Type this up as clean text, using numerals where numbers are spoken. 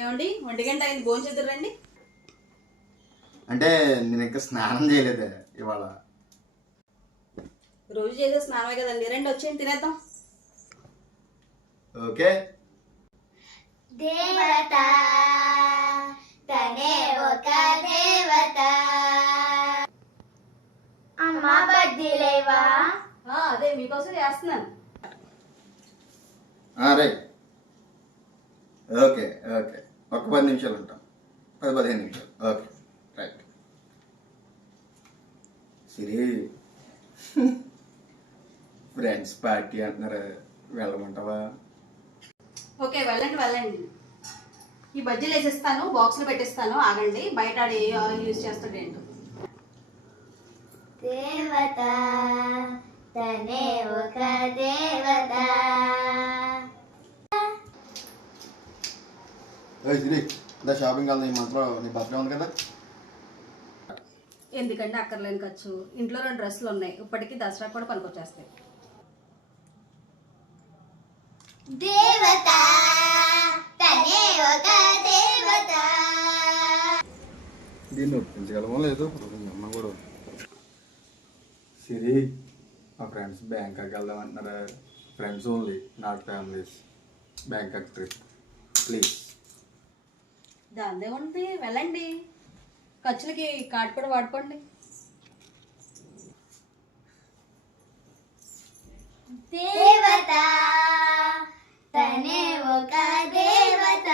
ఏమండి 1 గంట అయింది, భోజనం చేద్దరు రండి. అంటే నేను ఇంకా స్నానం చేయలేదే ఇవాళ. రోజు చేసే స్నానమే కదండి, రండి వచ్చేయండి తినేద్దాం. ఓకే. దేవత తనే ఒక దేవత. అమ్మ బజ్జీలేవా? అదే మీకోసం చేస్తున్నాను. రైట్. ఓకే ఓకే, ఒక 10 నిమిషాలు ఉంటాం, 10-15 నిమిషాలు. Okay right. Siri friends party అంటున్నారు, వెళ్ళమంటావా? ఓకే వెళ్ళండి వెళ్ళండి. ఈ బజ్జీలు వేసేస్తాను, బాక్స్లో పెట్టేస్తాను, ఆగండి. బయట ఆడి యూజ్ చేస్తాడు ఏంటో. దేవత తనే ఒక దేవత. సిరి ఇలా షాపింగ్ వెళ్దాం, ఈ మంత్రం నీ బర్త్డే ఉంది కదా. ఎందుకంటే అక్కర్లేని ఖర్చు, ఇంట్లో 2 డ్రెస్సులు ఉన్నాయి, ఇప్పటికీ దసరా కూడా పనికొచ్చేస్తాయి. దేవత తనే ఒక దేవత. దీన్ని ఒప్పించగలమో లేదు అమ్మ కూడా. సిరి మా ఫ్రెండ్స్ బ్యాంకాక్ వెళ్దాం అంటున్నారు. Friends only, not families. Bangkok trip please. దాందే ఉంది, వెళ్ళండి. ఖర్చులకి కార్డు కూడా వాడుకోండి. దేవత తనే ఒక దేవత.